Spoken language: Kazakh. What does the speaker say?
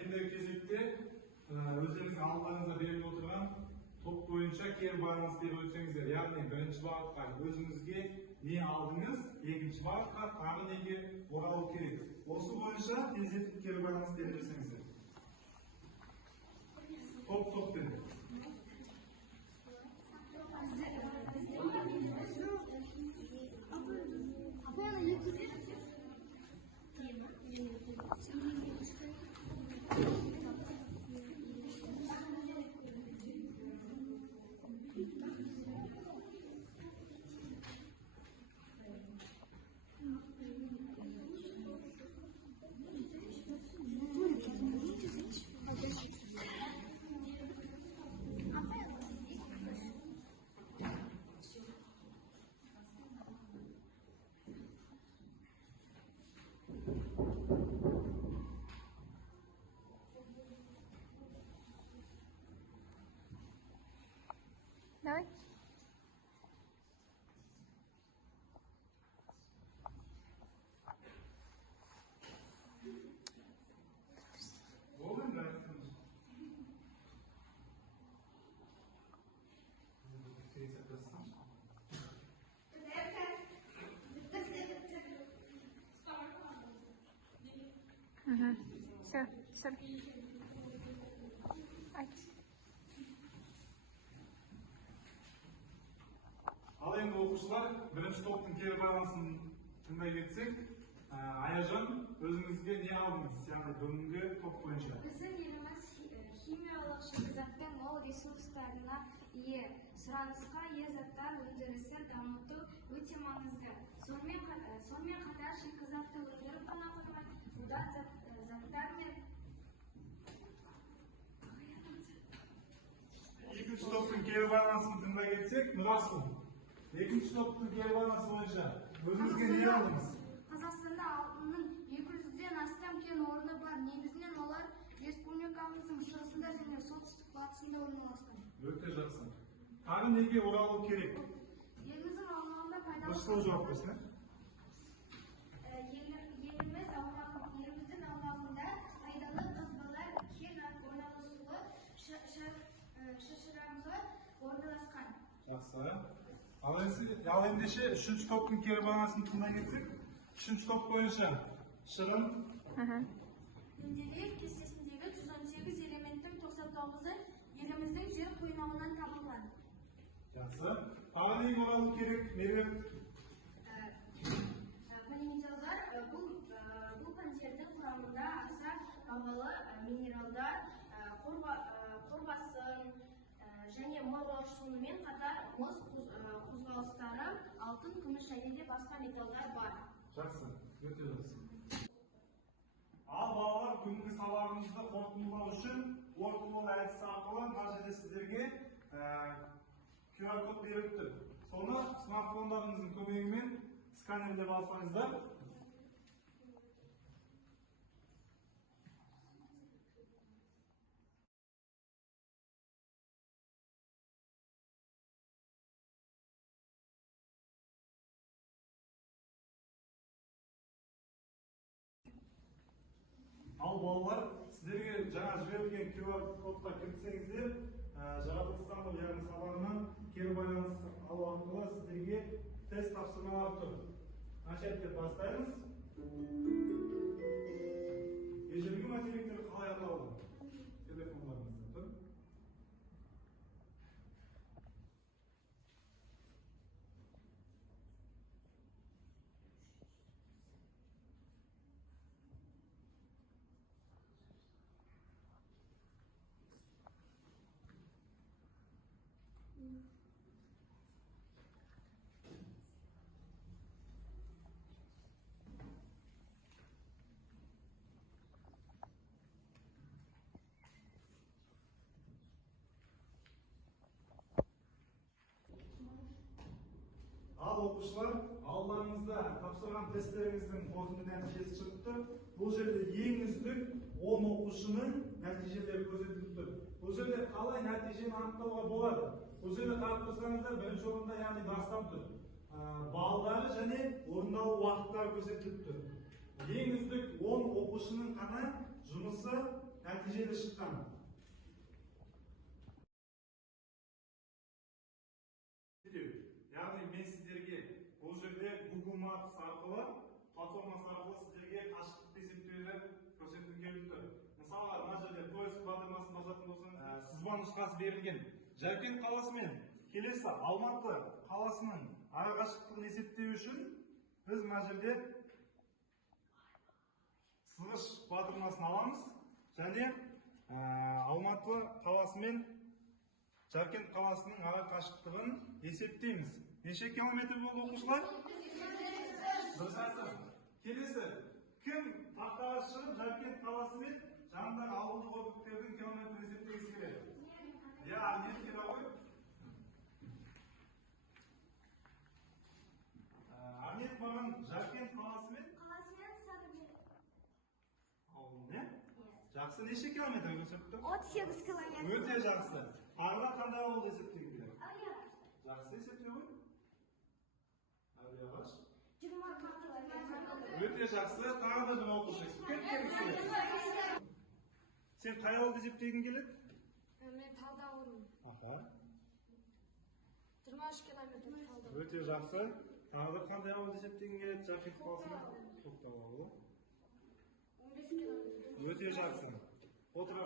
ендігі кезекте өздеріңіз алдыңызда беріліп отырған топ бойынша кері байланыс беріп өтсеңіздер, яғни бірінші бағытқа өзіңізге не алдыңыз, екінші бағытқа тағы неге оралу керек. Осы бойынша тездетіп кері байланыс беріп өтсеңіздер. Топ-топпен. Давай. Болдың ба? Все, все. Ал енді оқушылар, бірінші топтың кері байланысын тыңдай кетсек, Аяжан, өзіңізге не алдыңыз, яғни бүгінгі топ бойынша? Біздің еліміз химиялық шикізаттың мол ресурстарына ие, сұранысқа ие заттар өндірісін дамыту өте маңызды. Сонымен қатар шикізатты өндіріп қана қоймай, одан заттар мен Екінші топтың кері байланысын тыңдай кетсек, Нұрасыл, екінші топтың кері байланысы бойынша өзіңізге не алдыңыз? Қазақстанда алтынның 200-ден астам кен орны бар. Негізінен олар республикамыздың шығысында және солтүстік-батысында орналасқан. Өте жақсы. Тағы неге оралу керек? Еліміздің аумағында Рысқұл жауап берсін. Еліміздің аумағында пайдалы қазбалар кен орналасуы шашырамғы орналасқан. Жақсы. Ал ендеше үшінші топтың кері байланысын тыңдай кетсек, үшінші топ бойынша Шырын. Менделеев кестесіндегі 118 элементтің 99-ы еліміздің жер қойнауынан табылған. Жақсы. Тағы неге оралу керек, Меруерт? Полимералдар бұл пәндердің құрамында аса бағалы минералдар, қорбасын және мырыш, сонымен қатар мұз қозғалыстары, алтын, күміс және де басқа металдар бар. Жақсы, өте жақсы. Ал балалар, бүгінгі сабағымызды қорытындылау үшін орталық әдісі арқылы мына жерде сіздерге QR код беріп тұр. Соны смартфондарыңыздың көмегімен сканерлеп алсаңыздар. Ал балалар, сіздерге жаңа жіберілген QR кодқа кірсеңіздер, жаратылыстану яғни сабағынан кері байланыс алу арқылы сіздерге тест тапсырмалар тұр. Начальник бастаймыз. Ежелгі материктер қалай аталды? Телефондарыңызда тұр. Ал оқушылар, алдарыңызда тапсырған тесттеріңіздің қорытынды нәтижесі шығыпты. Бұл жерде ең үздік 10 оқушының нәтижелері көрсетіліп тұр. Бұл жерде қалай нәтижені анықтауға болады? Бұл жерде қарап тұрсаңыздар, бірінші орында яғни дастан тұр. Балдары және орындалу уақыттары көрсетіліп тұр. Ең үздік 10 оқушының ғана жұмысы нәтижелі шыққан. Яғни мен сіздерге бұл жерде Google Maps арқылы, платформасы арқылы сіздерге қашықтықты есептеуді көрсеткім келіп тұр. Мысалға, мына жерде поиск батырмасын басатын болсаңыз, сызба нұсқасы берілген. Жаркент қаласы мен келесі Алматы қаласының ара қашықтығын есептеу үшін біз мына жерде сызғыш батырмасын аламыз және Алматы қаласы мен Жаркент қаласының ара қашықтығын есептейміз. Неше километр болды оқушылар? Дұрыс айтасыз. Келесі, кім тақтаға шығып Жаркент қаласы мен жанындағы ауылдық округтердің километрін есептегісі келеді? Я, Арнет келе ғой. Арнет маған Жаркент қаласы мен ауыл не? Жақсы, неше километр көрсетті? 38 километр. Өте жақсы. Арда қандай ауылды есептеген керек? Жақсы есептеу ғой? Әулиағаш. 20 километр. Өте жақсы. Тағы да бір оқушы. Кім керексіз? Сен қай ауылды есептеген келеді? Мен Талдыауылмын. Аха. 23 километр Талдыауыл. Өте жақсы. Тағы да қандай ауылды есептеген келеді? Жаркент қаласына? Тоқтау ауылы. 15 километр. Өте жақсы. Отыра